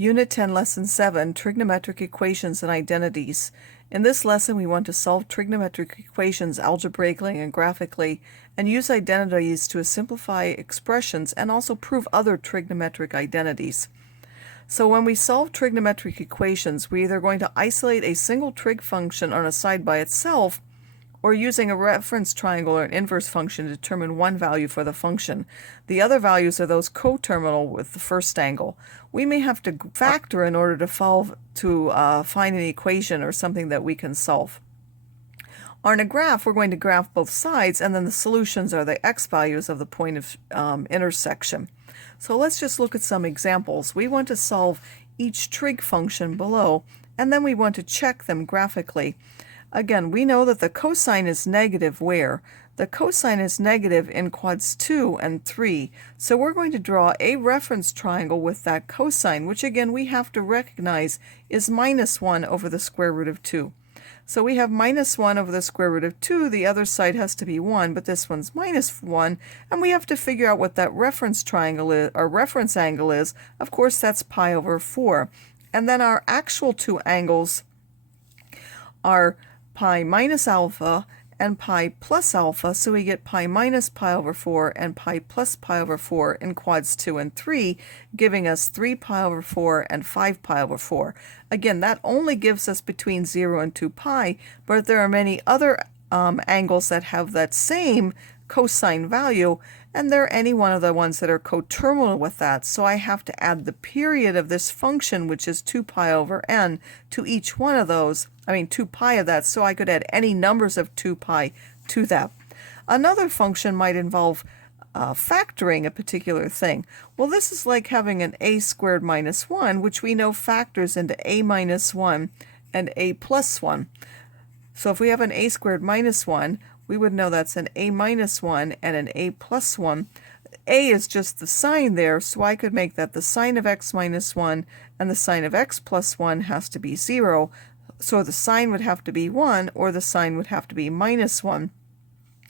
Unit 10, Lesson 7, Trigonometric Equations and Identities. In this lesson, we want to solve trigonometric equations algebraically and graphically, and use identities to simplify expressions and also prove other trigonometric identities. So when we solve trigonometric equations, we're either going to isolate a single trig function on a side by itself, or using a reference triangle or an inverse function to determine one value for the function. The other values are those coterminal with the first angle. We may have to factor in order to find an equation or something that we can solve. On a graph, we're going to graph both sides, and then the solutions are the x values of the point of intersection. So let's just look at some examples. We want to solve each trig function below, and then we want to check them graphically. Again, we know that the cosine is negative where? The cosine is negative in quads 2 and 3. So we're going to draw a reference triangle with that cosine, which again we have to recognize is minus 1 over the square root of 2. So we have minus 1 over the square root of 2. The other side has to be 1, but this one's minus 1. And we have to figure out what that reference triangle is, or reference angle is. Of course, that's pi over 4. And then our actual two angles are pi minus alpha and pi plus alpha, so we get pi minus pi over 4 and pi plus pi over 4 in quads 2 and 3, giving us 3 pi over 4 and 5 pi over 4. Again, that only gives us between 0 and 2 pi, but there are many other angles that have that same cosine value, and they're any one of the ones that are coterminal with that. So I have to add the period of this function, which is 2 pi over n, to each one of those. 2 pi of that, so I could add any numbers of 2 pi to that. Another function might involve factoring a particular thing. Well, this is like having an a squared minus 1, which we know factors into a minus 1 and a plus 1. So if we have an a squared minus 1, we would know that's an a minus 1 and an a plus 1. A is just the sign there, so I could make that the sine of x minus 1 and the sine of x plus 1 has to be 0. So the sign would have to be 1, or the sign would have to be minus 1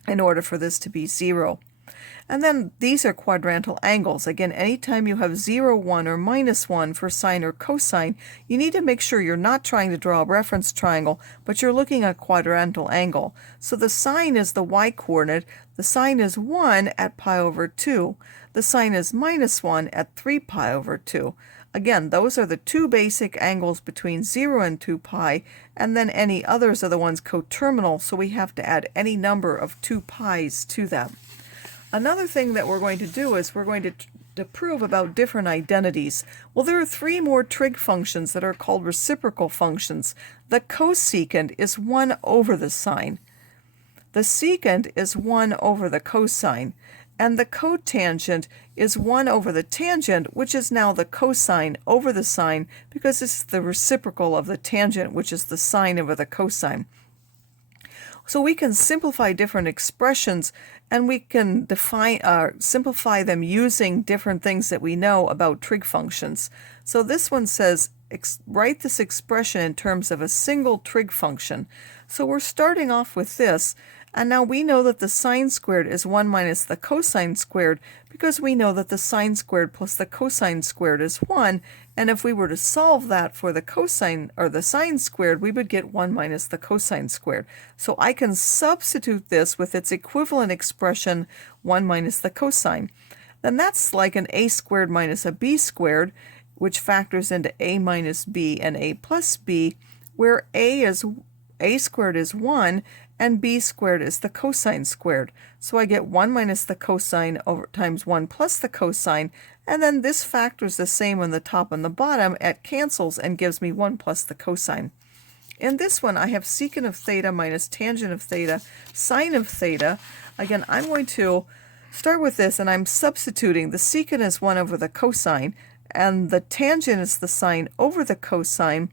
in order for this to be 0. And then these are quadrantal angles. Again, anytime you have 0, 1, or minus 1 for sine or cosine, you need to make sure you're not trying to draw a reference triangle, but you're looking at a quadrantal angle. So the sine is the y-coordinate. The sine is 1 at pi over 2. The sine is minus 1 at 3 pi over 2. Again, those are the two basic angles between 0 and 2 pi, and then any others are the ones coterminal, so we have to add any number of 2 pi's to them. Another thing that we're going to do is we're going to prove about different identities. Well, there are 3 more trig functions that are called reciprocal functions. The cosecant is 1 over the sine. The secant is 1 over the cosine. And the cotangent is 1 over the tangent, which is now the cosine over the sine, because this is the reciprocal of the tangent, which is the sine over the cosine. So we can simplify different expressions, and we can simplify them using different things that we know about trig functions. So this one says, write this expression in terms of a single trig function. So we're starting off with this. And now we know that the sine squared is 1 minus the cosine squared, because we know that the sine squared plus the cosine squared is 1. And if we were to solve that for the cosine or the sine squared, we would get 1 minus the cosine squared. So I can substitute this with its equivalent expression, 1 minus the cosine. Then that's like an a squared minus a b squared, which factors into a minus b and a plus b, where a squared is 1, and b squared is the cosine squared. So I get 1 minus the cosine over times 1 plus the cosine, and then this factor is the same on the top and the bottom. It cancels and gives me 1 plus the cosine. In this one, I have secant of theta minus tangent of theta, sine of theta. Again, I'm going to start with this, and I'm substituting. The secant is 1 over the cosine, and the tangent is the sine over the cosine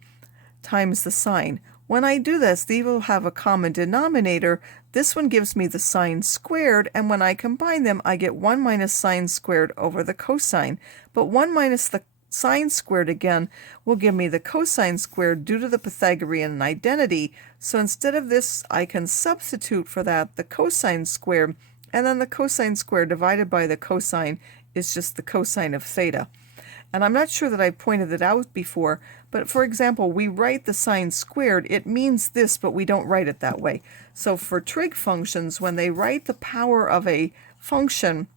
times the sine. When I do this, these will have a common denominator. This one gives me the sine squared, and when I combine them, I get 1 minus sine squared over the cosine. But 1 minus the sine squared again will give me the cosine squared due to the Pythagorean identity. So instead of this, I can substitute for that the cosine squared, and then the cosine squared divided by the cosine is just the cosine of theta. And I'm not sure that I pointed it out before, but for example, we write the sine squared. It means this, but we don't write it that way. So for trig functions, when they write the power of a function,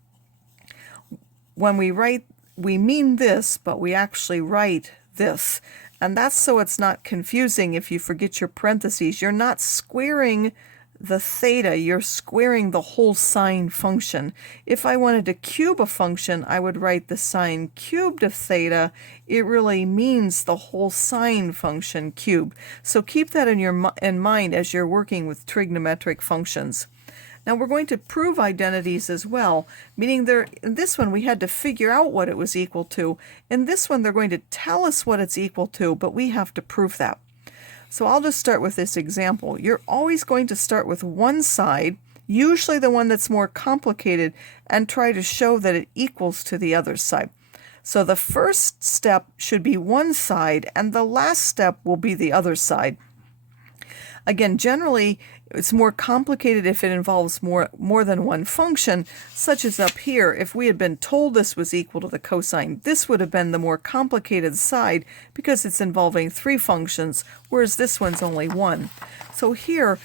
when we write, we mean this, but we actually write this. And that's so it's not confusing if you forget your parentheses. You're not squaring the theta, you're squaring the whole sine function. If I wanted to cube a function, I would write the sine cubed of theta. It really means the whole sine function cubed. So keep that in mind as you're working with trigonometric functions. Now we're going to prove identities as well, meaning in this one we had to figure out what it was equal to. In this one they're going to tell us what it's equal to, but we have to prove that. So I'll just start with this example. You're always going to start with one side, usually the one that's more complicated, and try to show that it equals to the other side. So the first step should be one side, and the last step will be the other side. Again, generally, it's more complicated if it involves more than one function, such as up here. If we had been told this was equal to the cosine, this would have been the more complicated side because it's involving 3 functions, whereas this one's only 1. So here,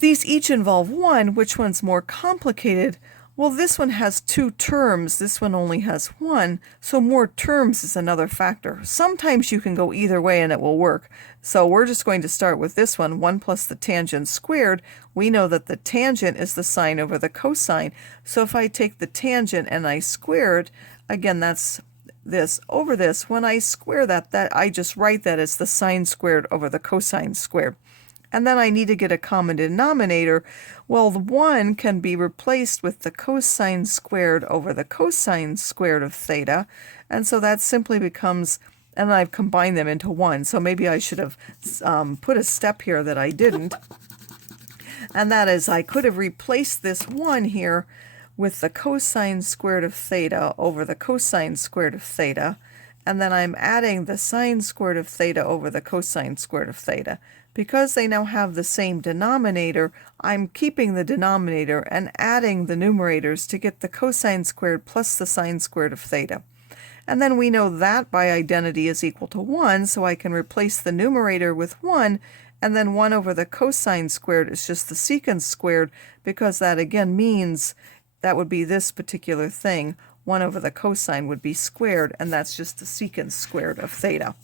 these each involve 1. Which one's more complicated? Well, this one has 2 terms, this one only has 1, so more terms is another factor. Sometimes you can go either way and it will work. So we're just going to start with this one, 1 plus the tangent squared. We know that the tangent is the sine over the cosine. So if I take the tangent and I square it, again that's this over this. When I square that, I just write that as the sine squared over the cosine squared. And then I need to get a common denominator. Well, the 1 can be replaced with the cosine squared over the cosine squared of theta. And so that simply becomes, and I've combined them into 1. So maybe I should have put a step here that I didn't. And that is, I could have replaced this 1 here with the cosine squared of theta over the cosine squared of theta. And then I'm adding the sine squared of theta over the cosine squared of theta. Because they now have the same denominator, I'm keeping the denominator and adding the numerators to get the cosine squared plus the sine squared of theta. And then we know that by identity is equal to 1, so I can replace the numerator with 1, and then 1 over the cosine squared is just the secant squared, because that again means that would be this particular thing. 1 over the cosine would be squared, and that's just the secant squared of theta.